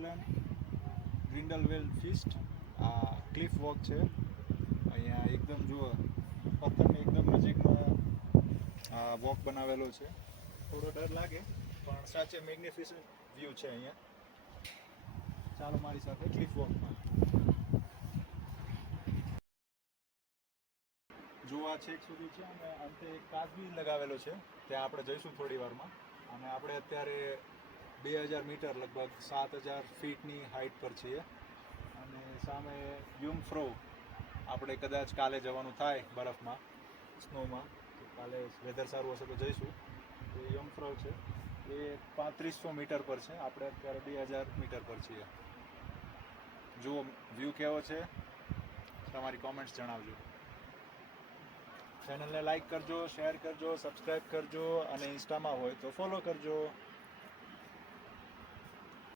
Switzerland Grindelwald First. આ cliff walk છે. અહીંયા એકદમ જુઓ પથ્થરની એકદમ નજીકમાં વોક બનાવેલો છે. થોડો ડર લાગે પણ સાચે મેગ્નિફિસન્ટ વ્યૂ છે અહીંયા. ચાલો મારી સાથે ક્લિફ વોકમાં. જોવા છેક સુધી છે અને અંતે એક કાચ બી લગાવેલો છે, ત્યાં આપણે જઈશું થોડી વારમાં. અને આપણે અત્યારે 2000 મીટર લગભગ 7000 ફીટની હાઇટ પર છીએ. અને સામે યુંગફ્રો, આપણે કદાચ કાલે જવાનું થાય બરફમાં, સ્નોમાં, તો કાલે વેધર સારું હશે તો જઈશું. એ યુંગફ્રો છે, એ 3500 મીટર પર છે. આપણે અત્યારે 2000 મીટર પર છીએ. જુઓ વ્યૂ કેવો છે, તમારી કોમેન્ટ્સ જણાવજો. ચેનલને લાઈક કરજો, શેર કરજો, સબસ્ક્રાઈબ કરજો અને ઇન્સ્ટામાં હોય તો ફોલો કરજો.